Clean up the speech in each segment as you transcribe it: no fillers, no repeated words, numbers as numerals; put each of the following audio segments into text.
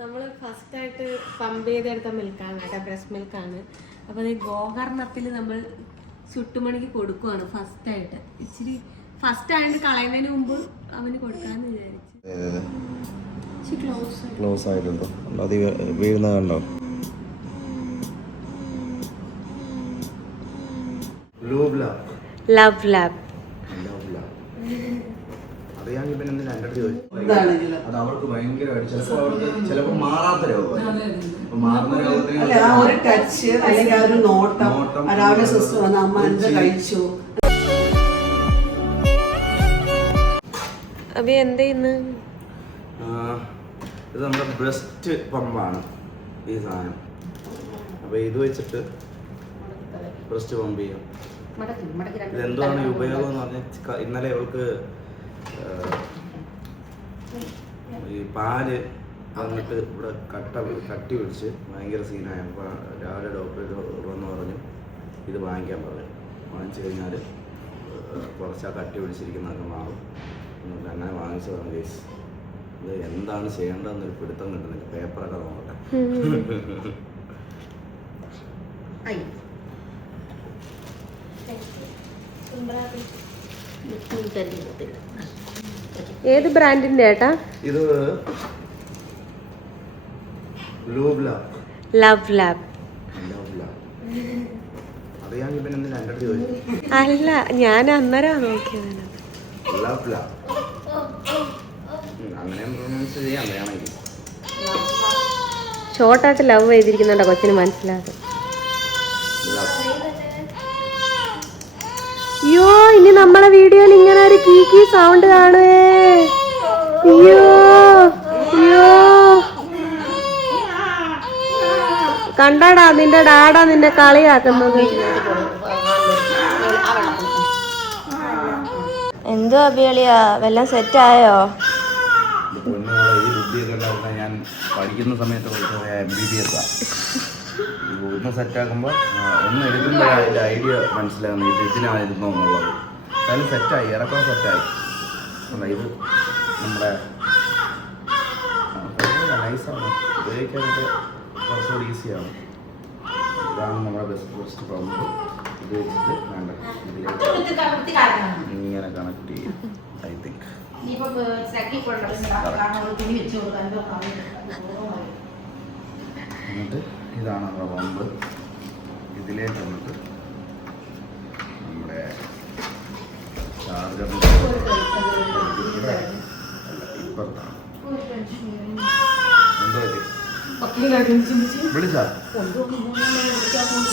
നമ്മൾ ഫസ്റ്റായിട്ട് പമ്പ് ചെയ്തെടുത്ത മിൽക്കാണ് കേട്ടോ, ബ്രസ്റ്റ് മിൽക്കാണ്. അപ്പോൾ ഈ ഗോകർണത്തിൽ നമ്മൾ ചുട്ടുമണിക്ക് കൊടുക്കുവാണ് ഫസ്റ്റായിട്ട്. ഇച്ചിരി ഫസ്റ്റ് ആയിട്ട് കളയുന്നതിന് മുമ്പ് അവന് കൊടുക്കാന്ന് വിചാരിച്ചു. ക്ലോസ് ആയിട്ടുണ്ടോ? അത് വീഴുന്ന കണ്ടോ? ലവ് ലാബ് അത് അവർക്ക് ഭയങ്കരമായിട്ട് ചിലപ്പോൾ മാറാത്ത രോഗം, മാറുന്ന രോഗത്തിന് ഒരു ടച്ച് അല്ലെങ്കിൽ ആ ഒരു നോട്ടം രാവിലെ സിസ്റ്റർ വന്ന് അമ്മ എന്ത് കഴിച്ചു. അപ്പൊ എന്ത് ചെയ്യുന്നു? ഇത് നമ്മുടെ ബ്രസ്റ്റ് പമ്പാണ് ഈ സാധനം. അപ്പൊ ഇത് വെച്ചിട്ട് ബ്രസ്റ്റ് പമ്പ് ചെയ്യാം. ഇതെന്താണ് ഉപയോഗം എന്ന് പറഞ്ഞാൽ, ഇന്നലെ അവൾക്ക് ഈ പാല് വന്നിട്ട് ഇവിടെ കട്ടി പിടിച്ച് ഭയങ്കര സീനായി. അപ്പോൾ രാവിലെ ഡോക്ടർ വന്ന് പറഞ്ഞു ഇത് വാങ്ങിക്കാൻ പറഞ്ഞു. വാങ്ങിച്ചു കഴിഞ്ഞാൽ കുറച്ച് ആ കട്ടി പിടിച്ചിരിക്കുന്നതൊക്കെ മാറും. അങ്ങനെ വാങ്ങിച്ചതാണ് കേസ്. ഇത് എന്താണ് ചെയ്യേണ്ടതെന്നൊരു പിടുത്തം കിട്ടുന്നില്ല. പേപ്പറൊക്കെ നോക്കട്ടെ. ഏത് ബ്രാൻഡിന്റെ ഏട്ടാ? ഇത് ലവ് ലാബ്. അറിയാമെങ്കിൽ പിന്നെ എന്തിനാ എൻ്റെ അടുത്ത് ചോദിച്ചു? അല്ല, ഞാൻ അന്നേരം നോക്കിയത്. ലവ് ലാബ് അങ്ങനെ പ്രൊനൗൺസ് ചെയ്യാൻ വേണമെങ്കിൽ ഷോർട്ടായിട്ട് ലവ് ചെയ്തിരിക്കുന്നുണ്ടോ കൊച്ചിന് മനസ്സിലാകും. അയ്യോ, ഇനി നമ്മളെ വീഡിയോയിൽ ഇങ്ങനെ ഒരു കീ സൗണ്ട് കാണുവേ. അയ്യോ അയ്യോ, കണ്ടാടാ നിന്റെ ഡാഡാ നിന്നെ കളിയാക്കുന്നത്. എന്തോ അഭിയളിയാ, വല്ലതും സെറ്റായോ? ഈ ബുദ്ധിയൊക്കെ ഉണ്ടായിരുന്ന ഞാൻ പഠിക്കുന്ന സമയത്ത് MBBS ഒന്ന് സെറ്റാക്കുമ്പോൾ ഒന്ന് എടുക്കുമ്പോൾ അതിൻ്റെ ഐഡിയ മനസ്സിലാകുന്നു ഇത് ഇതിനായിരുന്നു എന്നുള്ളത്. അതിൽ സെറ്റായി, ഇറക്കം സെറ്റായി. ഇത് നമ്മുടെ നൈസാണ്, ഉപയോഗിക്കാനൊക്കെ കുറച്ചുകൂടി ഈസിയാണ്. ഇതാണ് നമ്മുടെ ബെസ്റ്റ് പമ്പ്. ഇത് വെച്ചിട്ട് വേണ്ട ഇതിലേക്ക് ഇങ്ങനെ കണക്ട് ചെയ്യും. ഐ തിങ്ക് എന്നിട്ട് ഇതാണ് നമ്മുടെ പമ്പ്. ഇതിലേക്ക് വന്നിട്ട് നമ്മുടെ ചാർജറിൻ്റെ ഇപ്പുറത്താണ്. എന്തോ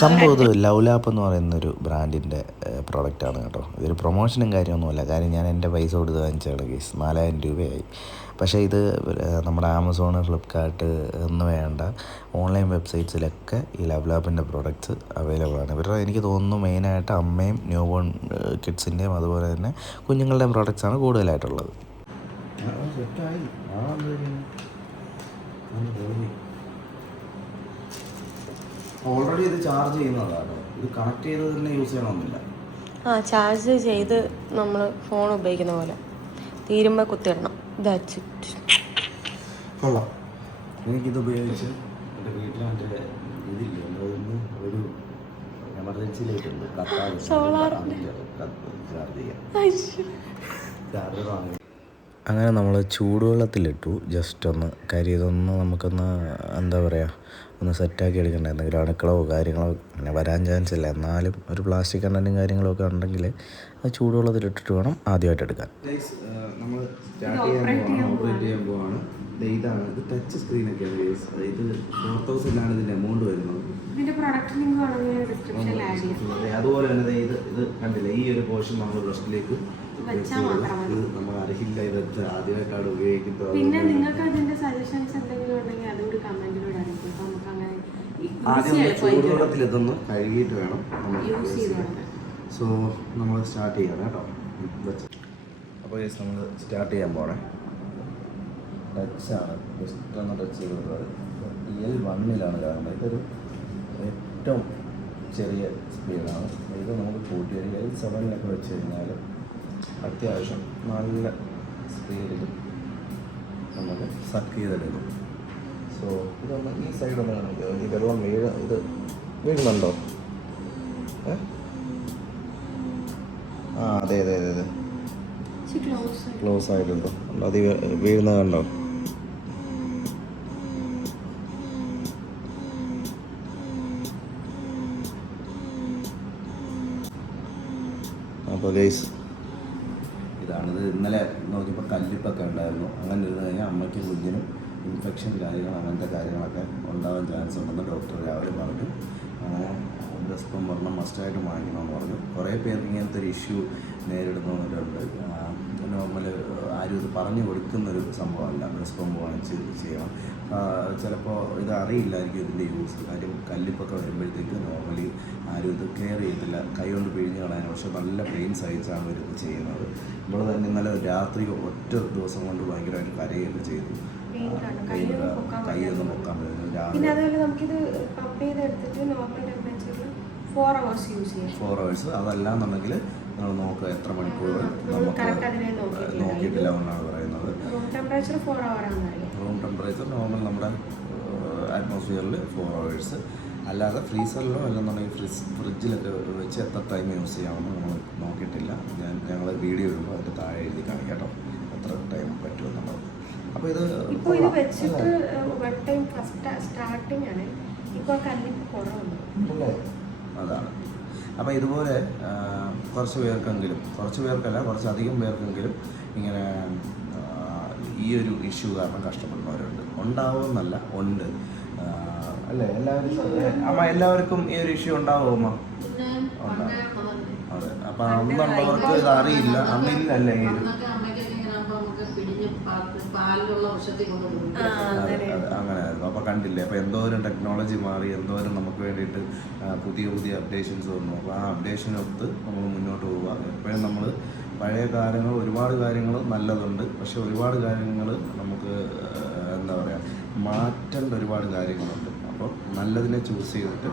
സംഭവം ഇത് ലവ് ലാപ്പ് എന്ന് പറയുന്നൊരു ബ്രാൻഡിൻ്റെ പ്രോഡക്റ്റാണ് കേട്ടോ. ഇതൊരു പ്രൊമോഷനും കാര്യമൊന്നുമല്ല. കാര്യം ഞാൻ എൻ്റെ പൈസ കൊടുത്ത് വാങ്ങിച്ചാണ് കേസ്. 4000 രൂപയായി. പക്ഷേ ഇത് നമ്മുടെ ആമസോൺ, ഫ്ലിപ്കാർട്ട് എന്ന് വേണ്ട ഓൺലൈൻ വെബ്സൈറ്റ്സിലൊക്കെ ഈ ലവ് ലാപ്പിൻ്റെ പ്രോഡക്റ്റ്സ് അവൈലബിൾ ആണ്. ഇവരുടെ എനിക്ക് തോന്നുന്നു മെയിനായിട്ട് അമ്മയും ന്യൂ ബോൺ കിഡ്സിൻ്റെയും അതുപോലെ തന്നെ കുഞ്ഞുങ്ങളുടെയും പ്രോഡക്റ്റ്സാണ് കൂടുതലായിട്ടുള്ളത്. ഓൾറെഡി ഇത് ചാർജ് ചെയ്യുന്നതാണ്. ഇത് കണക്ട് ചെയ്ത് തന്നെ യൂസ് ചെയ്യണമെന്നില്ല. ചാർജ് ചെയ്ത് നമ്മൾ ഫോൺ ഉപയോഗിക്കുന്ന പോലെ തീരുമ്പോൾ കുത്തിയിടണം. കൊള്ളാം. എനിക്കിത് ഉപയോഗിച്ച് എൻ്റെ വീട്ടിൽ മറ്റേ ഇതില്ല, നമ്മളൊന്ന് ഒരു എമർജൻസി ലൈറ്റ് ഉണ്ട്, ചാർജ് ചെയ്യാം. ചാർജർ വാങ്ങി അങ്ങനെ നമ്മൾ ചൂടുവെള്ളത്തിലിട്ടു ജസ്റ്റ് ഒന്ന്. കാര്യം ഇതൊന്ന് നമുക്കൊന്ന് എന്താ പറയുക, ഒന്ന് സെറ്റാക്കി എടുക്കണ്ടേ. എന്തെങ്കിലും അണുക്കളോ കാര്യങ്ങളോ അങ്ങനെ വരാൻ ചാൻസ് ഇല്ല. എന്നാലും ഒരു പ്ലാസ്റ്റിക് കണ്ടൻറ്റും കാര്യങ്ങളൊക്കെ ഉണ്ടെങ്കിൽ അത് ചൂടുവെള്ളത്തിലിട്ടിട്ട് വേണം ആദ്യമായിട്ട് എടുക്കാൻ. നമ്മൾ ഓപ്പറേറ്റ് ചെയ്യാൻ പോവാണ്. ഇതാണ്, ഇത് ടച്ച് സ്ക്രീനൊക്കെയാണ്. ഇത് 4000 ഇതിൻ്റെ എമൗണ്ട് വരുന്നത്. അതുപോലെ തന്നെ ഇത് കണ്ടില്ല, ഈ ഒരു പോർഷൻ നമ്മൾ ബ്രസ്റ്റിലേക്ക് ഇത് നമ്മൾ അർഹില്ല. ഇത് ആദ്യമായിട്ടാണ് ഉപയോഗിക്കുന്നത്. പിന്നെ നിങ്ങൾക്ക് അതിന്റെ സജഷൻസ് എന്തെങ്കിലും ഉണ്ടെങ്കിൽ അതുകൂടി കമന്റിലൂടെ അറിയിക്കും. നമുക്ക് അങ്ങനെ ആദ്യം ചൂടുവെള്ളത്തിൽ ഇതൊന്ന് കഴുകിയിട്ട് വേണം നമ്മൾ യൂസ് ചെയ്യാൻ. സോ നമ്മൾ സ്റ്റാർട്ട് ചെയ്യാം കേട്ടോ. അപ്പോൾ നമ്മൾ സ്റ്റാർട്ട് ചെയ്യാൻ പോണേ. ടച്ചാണ്, ജസ്റ്റ് ഒന്ന് ടച്ച് ചെയ്തത്. L1 കാരണം ഇതൊരു ഏറ്റവും ചെറിയ സ്പീഡാണ്. ഇത് നമുക്ക് കൂട്ടി ഒരു L7 വെച്ച് കഴിഞ്ഞാൽ അത്യാവശ്യം നല്ല സ്പീഡിൽ നമുക്ക് സക്ക് ചെയ്തെടുക്കും. സോ സോ ഇതൊന്ന് ഈ സൈഡ് ഒന്ന് കാണിക്കുക. ഈ വെള്ളം ഇത് വീഴുന്നുണ്ടോ? ആ അതെ അതെ അതെ അതെ ക്ലോസ് ആയിട്ടുണ്ടോ? അത് വീഴുന്നത് കണ്ടോ? അപ്പോൾ ഗൈസ് ഇതാണിത്. ഇന്നലെ നോക്കിയപ്പോൾ കല്ലിപ്പൊക്കെ ഉണ്ടായിരുന്നു. അങ്ങനെ ഇരുന്ന് കഴിഞ്ഞാൽ അമ്മയ്ക്കും കുഞ്ഞിനും ഇൻഫെക്ഷൻ കാര്യങ്ങൾ അങ്ങനത്തെ കാര്യങ്ങളൊക്കെ ഉണ്ടാവാൻ ചാൻസ് ഉണ്ടെന്ന് ഡോക്ടർ രാവിലെ പറഞ്ഞു. അങ്ങനെ ബ്രസ്റ്റ് പമ്പ് ഒരെണ്ണം മസ്റ്റായിട്ട് വാങ്ങിക്കണമെന്ന് പറഞ്ഞു. കുറേ പേർക്ക് ഇങ്ങനത്തെ ഒരു ഇഷ്യൂ നേരിടുന്നവരുണ്ട്. നോർമൽ ആരും ഇത് പറഞ്ഞു കൊടുക്കുന്നൊരു സംഭവമല്ല. ബ്രസ്റ്റ് പമ്പ് വാങ്ങിച്ച് ചെയ്യണം. ചിലപ്പോൾ ഇത് അറിയില്ലായിരിക്കും ഇതിൻ്റെ യൂസ്. കാര്യം കല്ലിപ്പൊക്കെ വരുമ്പോഴത്തേക്ക് നോർമലി ആരും ഇത് കെയർ ചെയ്യത്തില്ല, കൈ കൊണ്ട് പിഴിഞ്ഞ് കളയാൻ. പക്ഷെ നല്ല പെയിൻ സഹിച്ചാണ് ഇവരിത് ചെയ്യുന്നത്. നമ്മൾ തന്നെ ഇന്നലെ രാത്രി ഒറ്റ ദിവസം കൊണ്ട് ഭയങ്കരമായിട്ട് കരയൊക്കെ ചെയ്തു. കൈയൊന്നും പൊക്കാൻ പറ്റില്ല. പിന്നെ അതുപോലെ നമുക്കിത് പമ്പ് ചെയ്തെടുത്തിട്ട് നോർമൽ ടെമ്പറേച്ചറിൽ 4 hours യൂസ് ചെയ്യാം. 4 hours. അതല്ലാന്നുണ്ടെങ്കിൽ നമ്മൾ നോക്കുക എത്ര മണിക്കൂർ നമുക്ക് നോക്കിയിട്ടില്ല എന്നാണ് പറയുന്നത്. റൂം ടെമ്പറേച്ചർ 4 hours ആണ്. റൂം ടെമ്പറേച്ചർ നോർമൽ നമ്മുടെ അറ്റ്മോസ്ഫിയറിൽ 4 hours. അല്ലാതെ ഫ്രീസറിലോ അല്ലെന്നുണ്ടെങ്കിൽ ഫ്രിഡ്ജിലൊക്കെ വെച്ച് എത്ര ടൈം യൂസ് ചെയ്യാമെന്ന് നമ്മൾ നോക്കിയിട്ടില്ല. ഞങ്ങൾ വീഡിയോ ഇടുമ്പോൾ അതിൻ്റെ താഴെ എഴുതി കാണിക്കാം കേട്ടോ എത്ര ടൈം പറ്റുമെന്നുള്ളത്. അപ്പോൾ ഇത് വെച്ചിട്ട് വൺ ടൈം സ്റ്റാർട്ടിങ് ആണ്. ഇപ്പോൾ കല്ലിപ്പ് കുറവുണ്ട്. അതാണ്. അപ്പോൾ ഇതുപോലെ കുറച്ച് പേർക്കല്ല കുറച്ചധികം പേർക്കെങ്കിലും ഇങ്ങനെ ഈ ഒരു ഇഷ്യൂ കാരണം കഷ്ടപ്പെടുന്നവരുണ്ട്. ഉണ്ടാവുമെന്നല്ല, ഉണ്ട് അല്ലേ? എല്ലാവർക്കും ഈ ഒരു ഇഷ്യൂ ഉണ്ടാവുമോ അമ്മ? അതെ. അപ്പം അന്നുള്ളവർക്ക് ഇത് അറിയില്ല, അന്നില്ലല്ലേ ഈ ഒരു അങ്ങനെയായിരുന്നു. അപ്പോൾ കണ്ടില്ലേ, അപ്പോൾ എന്തോരം ടെക്നോളജി മാറി, എന്തോരം നമുക്ക് വേണ്ടിയിട്ട് പുതിയ അപ്ഡേഷൻസ് വന്നു. അപ്പോൾ ആ അപ്ഡേഷനൊത്ത് നമ്മൾ മുന്നോട്ട് പോവുക. എപ്പോഴും നമ്മൾ പഴയ കാര്യങ്ങൾ ഒരുപാട് കാര്യങ്ങൾ നല്ലതുണ്ട്, പക്ഷെ ഒരുപാട് കാര്യങ്ങൾ നമുക്ക് എന്താ പറയുക മാറ്റേണ്ട ഒരുപാട് കാര്യങ്ങളുണ്ട്. അപ്പോൾ നല്ലതിനെ ചൂസ് ചെയ്തിട്ട്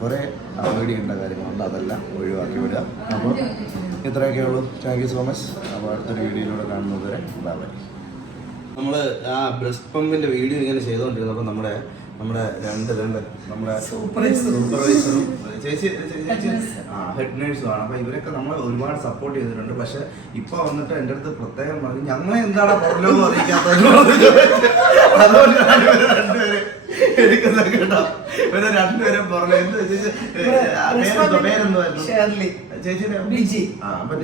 കുറേ അവോയ്ഡ് ചെയ്യേണ്ട കാര്യങ്ങളുണ്ട്, അതെല്ലാം ഒഴിവാക്കി വിടുക. അപ്പോൾ ഇത്രയൊക്കെ ഉള്ളൂ. Thank you so much. അപ്പോൾ അടുത്തൊരു വീഡിയോയിലൂടെ കാണുന്നത് വരെ ബൈ. നമ്മൾ ആ ബ്രസ്റ്റ് പമ്പിൻ്റെ വീഡിയോ ഇങ്ങനെ ചെയ്തുകൊണ്ടിരുന്നപ്പോൾ നമ്മുടെ നമ്മുടെ സൂപ്പർവൈസറും ചേച്ചി ഹെഡ് നേഴ്സും ആണ്. അപ്പോൾ ഇവരൊക്കെ നമ്മളെ ഒരുപാട് സപ്പോർട്ട് ചെയ്തിട്ടുണ്ട്. പക്ഷെ ഇപ്പോൾ വന്നിട്ട് എൻ്റെ അടുത്ത് പ്രത്യേകം പറഞ്ഞു ഞങ്ങളെ എന്താണ് പുറലോകം അറിയിക്കാത്തത്. അതുകൊണ്ടാണ് ഇവർ രണ്ടുപേരെ എടുക്കുന്നത് കേട്ടോ. ഇവരെ രണ്ടുപേരും പുറമെ പേരെന്തായിരുന്നു ചേച്ചിയുടെ? അപ്പം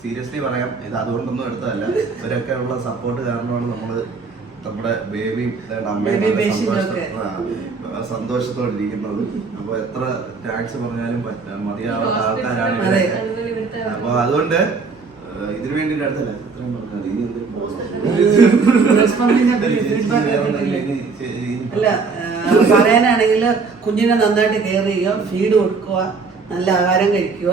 സീരിയസ്ലി പറയാം, ഇത് അതുകൊണ്ടൊന്നും എടുത്തതല്ല. ഇവരൊക്കെ ഉള്ള സപ്പോർട്ട് കാരണമാണ് നമ്മുടെ ബേബിയും അമ്മയും സന്തോഷത്തോടെ ഇരിക്കുന്നത്. അപ്പോൾ എത്ര താങ്ക്സ് പറഞ്ഞാലും മതിയാവാത്ത ആൾക്കാരാണ്. അപ്പോൾ അതുകൊണ്ട് ഇതിനു വേണ്ടി അടുത്തല്ല അല്ല പറയാനാണെങ്കിൽ കുഞ്ഞിനെ നന്നായിട്ട് കെയർ ചെയ്യുക, ഫീഡ് കൊടുക്കുക, നല്ല ആഹാരം കഴിക്കുക.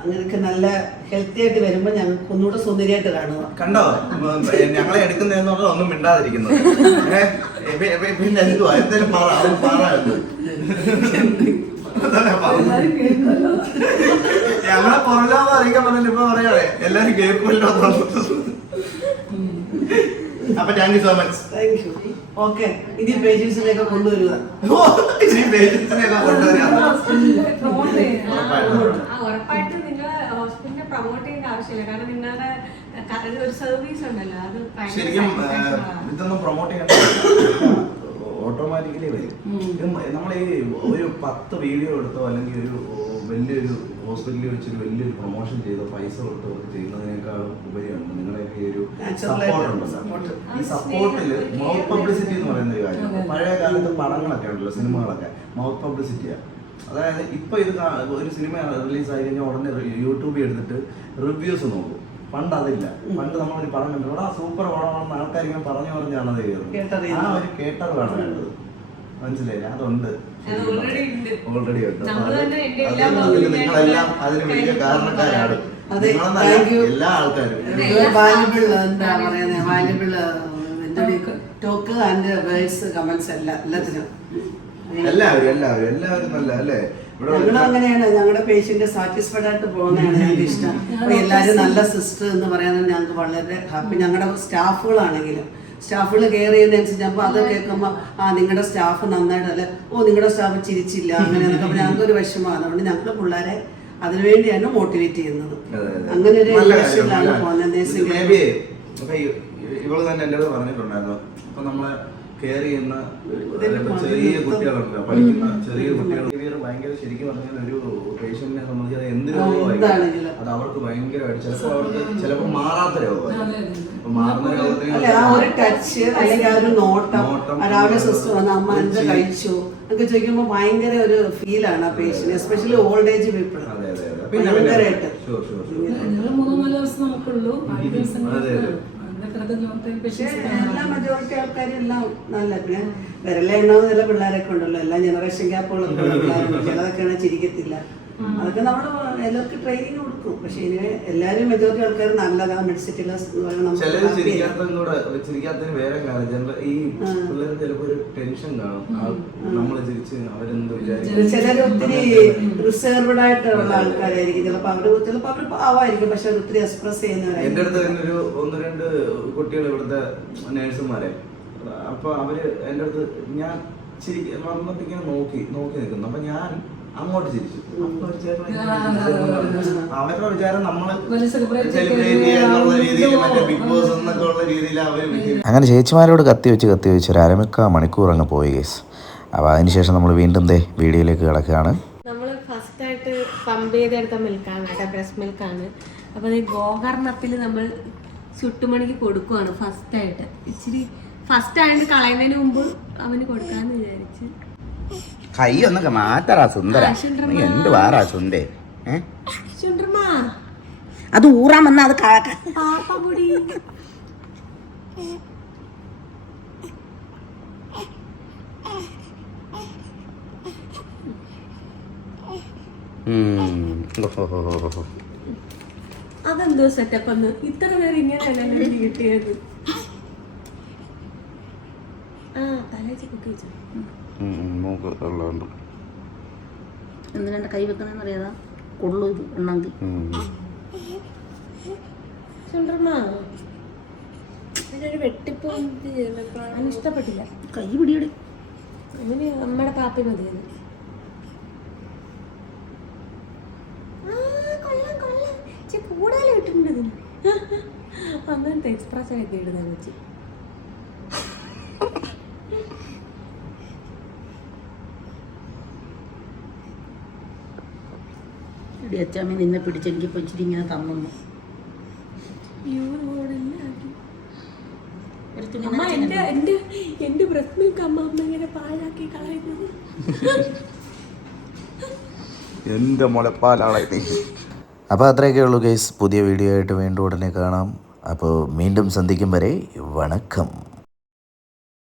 അങ്ങനെയൊക്കെ നല്ല ഹെൽത്തി ആയിട്ട് വരുമ്പോൾ ഞങ്ങൾക്ക് ഒന്നുകൂടെ സുന്ദരിയായിട്ട് കാണുക. കണ്ടോ ഞങ്ങളെ എടുക്കുന്നതെന്ന് പറഞ്ഞാൽ ഒന്നും മിണ്ടാതിരിക്കുന്നത്. പിന്നെ എന്തുവാ എന്തായാലും ഞങ്ങളെ പുറലോകം അറിയിക്കാൻ പറഞ്ഞിട്ട് ഇപ്പൊ പറയാതെ എല്ലാരും കേൾക്കുമല്ലോ. അപ്പൊ thank you so much. Thank you. Okay, ഇനി പേഷ്യൻസിനെയൊക്കെ കൊണ്ടുവരിക. ഉറപ്പായിട്ടും നിങ്ങൾ ഹോസ്പിറ്റലിനെ പ്രൊമോട്ട് ചെയ്യേണ്ട ആവശ്യമില്ല. കാരണം നിങ്ങളുടെ ഒരു സർവീസ് ഉണ്ടല്ലോ, അത് ശരിക്കും ഇതൊന്നും പ്രൊമോട്ട് ചെയ്യേണ്ട ഓട്ടോമാറ്റിക്കലി വരും. നമ്മൾ ഈ ഒരു 10 വീഡിയോ എടുത്തോ അല്ലെങ്കിൽ ഒരു വലിയൊരു ഹോസ്പിറ്റലിൽ വെച്ചൊരു വലിയൊരു പ്രൊമോഷൻ ചെയ്തോ പൈസ കൊടുത്തോ ചെയ്യുന്നതിനേക്കാളും ഉപരിയുണ്ട് നിങ്ങളുടെയൊക്കെ ഈ ഒരു സപ്പോർട്ടുണ്ട്. ഈ സപ്പോർട്ടിൽ മൗത്ത് പബ്ലിസിറ്റി എന്ന് പറയുന്ന ഒരു കാര്യം. പഴയ കാലത്ത് പടങ്ങളൊക്കെ ഉണ്ടല്ലോ, സിനിമകളൊക്കെ മൗത്ത് പബ്ലിസിറ്റിയാണ്. അതായത് ഇപ്പൊ ഇത് ഒരു സിനിമ റിലീസ് ആയി കഴിഞ്ഞാൽ ഉടനെ യൂട്യൂബിൽ എടുത്തിട്ട് റിവ്യൂസ് നോക്കും. പണ്ട് അതില്ല. പണ്ട് നമ്മളൊരു പടം കണ്ടു ഇവിടെ സൂപ്പർ പടമാണെന്ന് ആൾക്കാർ ഇങ്ങനെ പറഞ്ഞാണ് അത് കയറുന്നത്. ആ ഒരു കേട്ടറിവാണ് വേണ്ടത്. മനസ്സിലായില്ലേ? അതുണ്ട്, ഓൾറെഡി ഉണ്ട്. നിങ്ങളെല്ലാം അതിന് വലിയ കാരണക്കാരാണ്. എല്ലാ ആൾക്കാരും എന്താ പറയുന്നത്, valuable talk and words comments എല്ലാത്തിനും എല്ലാവരും നല്ല അല്ലേ? ഞങ്ങളും അങ്ങനെയാണ്. ഞങ്ങളുടെ പേഷ്യന്റ് സാറ്റിസ്ഫൈഡ് ആയിട്ട് പോകുന്നതാണ് ഞങ്ങൾക്ക് ഇഷ്ടം. അപ്പൊ എല്ലാവരും നല്ല സിസ്റ്റർ എന്ന് പറയാൻ ഞങ്ങൾക്ക് വളരെ ഹാപ്പി. ഞങ്ങളുടെ സ്റ്റാഫുകളാണെങ്കിലും സ്റ്റാഫുകൾ കെയർ ചെയ്യുന്നതനുസരിച്ച് അപ്പോൾ അത് കേൾക്കുമ്പോൾ നിങ്ങളുടെ സ്റ്റാഫ് നന്നായിട്ട് അല്ലെ, നിങ്ങളുടെ സ്റ്റാഫ് ചിരിച്ചില്ല അങ്ങനെ എന്നൊക്കെ അപ്പോൾ ഞങ്ങൾക്കൊരു വിഷമമാണ്. അതുകൊണ്ട് ഞങ്ങൾ പിള്ളേരെ അതിനുവേണ്ടിയാണ് മോട്ടിവേറ്റ് ചെയ്യുന്നത്. അങ്ങനെ ഒരു ലക്ഷ്യത്തിലാണ് പോകുന്നത്. ഇവള് തന്നെ എൻ്റെ അടുത്ത് പറഞ്ഞിട്ടുണ്ടായിരുന്നു, അപ്പൊ നമ്മളെ കെയർ ചെയ്യുന്ന ചെറിയ കുട്ടികളുണ്ടല്ലോ, പഠിക്കുന്ന ചെറിയ കുട്ടികൾ ഭയങ്കര ശരിക്കും പറഞ്ഞാൽ ഒരു പേഷ്യന്റിനെ സംബന്ധിച്ച് എന്ത് രോഗമായിരിക്കും അത് അവർക്ക് ഭയങ്കരമായിട്ട് ചിലപ്പോൾ അവർക്ക് ചിലപ്പോൾ മാറാത്ത രോഗം മാറുന്ന രോഗത്തിന് ആ ഒരു ടച്ച് അല്ലെങ്കിൽ ആ ഒരു നോട്ടം രാവിലെ സിസ്റ്റർ വന്ന് അമ്മ എന്ത് കഴിച്ചു എന്നൊക്കെ ചോദിക്കുമ്പോൾ ഭയങ്കര ഒരു ഫീലാണ് ആ patient, especially old age people ഭയങ്കരമായിട്ട്. പക്ഷേ എല്ലാ മെജോറിറ്റി ആൾക്കാരും എല്ലാം നല്ല, പിന്നെ വിരലെ എണ്ണാവുന്ന ചില പിള്ളേരൊക്കെ ഉണ്ടല്ലോ, എല്ലാ ജനറേഷൻ ഗ്യാപ്പുകളൊക്കെ ഉള്ള പിള്ളേരുണ്ട്, ചിലതൊക്കെയാണ് ചിരിക്കത്തില്ല. അതൊക്കെ നമ്മൾ എല്ലാവർക്കും ട്രെയിനിങ് കൊടുക്കും. പക്ഷെ ഇതിന് എല്ലാവരും മെജോറിറ്റി ആൾക്കാർ നല്ലതാണ്. മെഡിസിറ്റിയിലെ ചിരിക്കാത്തതിന് വേറെ കാര്യം ഈ പിള്ളേർ ചിലപ്പോ ഒരു ടെൻഷൻ കാണും, നമ്മള് ചിരിച്ച് അവരെന്ത് വിചാരിക്കും. ചിലർ ഒത്തിരി റിസർവ്ഡ് ആയിട്ടുള്ള ആൾക്കാരായിരിക്കും, ചിലപ്പോൾ അവർ പാവായിരിക്കും, പക്ഷെ അവർ ഒത്തിരി എക്സ്പ്രസ് ചെയ്യുന്നവരായിരിക്കും. എന്റെ അടുത്ത് തന്നെ ഒരു 1-2 കുട്ടികൾ ഇവിടുത്തെ നേഴ്സുമാരെ, അപ്പൊ അവര് എന്റെ അടുത്ത് ഞാൻ വന്നപ്പോ ഇങ്ങനെ നോക്കി നിൽക്കുന്നു, അപ്പൊ ഞാൻ അങ്ങോട്ട് ചിരിച്ചു. അവരുടെ വിചാരം നമ്മള് സെലിബ്രേറ്റ് ചെയ്യാന്നുള്ള രീതിയിൽ മറ്റേ ബിഗ് ബോസ് എന്നൊക്കെ ഉള്ള രീതിയിൽ അവര്. അങ്ങനെ ചേച്ചിമാരോട് കത്തി വെച്ച് ഒരു 1/4 മണിക്കൂർ അങ്ങ് പോയി ഗൈസ്. അപ്പോൾ അതിനുശേഷം നമ്മൾ വീണ്ടും വീഡിയോയിലേക്ക് കിടക്കുകയാണ്. നമ്മൾ ഫസ്റ്റായിട്ട് പമ്പ് ചെയ്തെടുത്ത മിൽക്കാണ് കേട്ടോ, ബ്രസ്റ്റ് മിൽക്കാണ്. അപ്പോൾ ഈ ഗോകർണത്തിൽ നമ്മൾ ചുട്ടുമണിക്ക് കൊടുക്കുവാണ് ഫസ്റ്റായിട്ട്. ഇച്ചിരി ഫസ്റ്റായിട്ട് കളയുന്നതിന് മുമ്പ് അവന് കൊടുക്കാമെന്ന് വിചാരിച്ച്. കൈ ഒന്നൊക്കെ മാറ്ററാ സുന്ദര, എന്ത് വാറാ സുന്ദേ അത് ഊറാൻ വന്ന അത് പാപ്പുടി. അതെന്തോ സെറ്റപ്പ് ഒന്ന് ഇത്ര നേരം ഇങ്ങനെ കിട്ടിയത്. തലേച്ച് കുട്ടി വെച്ചു എന്തിനാ കൈ വെക്കണമെന്ന് അറിയാതാ കൊള്ളു ഇത് എണ്ണാങ്കി വെട്ടിപ്പോ ഇഷ്ടപ്പെട്ടില്ല. കൈ പിടിയുടെ അങ്ങനെ നമ്മുടെ പാപ്പി മതിയെന്ന്. കൂടുതൽ കിട്ടുന്നുണ്ട് ഇതിന്. അങ്ങനത്തെ എക്സ്പ്രഷൻ ഒക്കെ ഇടുന്ന വെച്ച് അച്ചാമ്മ നിന്നെ പിടിച്ചെങ്കിൽ പൊച്ചിട്ട് ഇങ്ങനെ തന്നു. എന്റെ ബ്രസ്റ്റ് മിൽക്ക് അമ്മ ഇങ്ങനെ പാഴാക്കി കളയുന്നത്. എന്റെ മുലപ്പാലാളെ. അപ്പോൾ അത്രയൊക്കെ ഉള്ളൂ ഗൈസ്. പുതിയ വീഡിയോ ആയിട്ട് വീണ്ടും ഉടനെ കാണാം. അപ്പോൾ വീണ്ടും സന്ധിക്കും വരെ വണക്കം.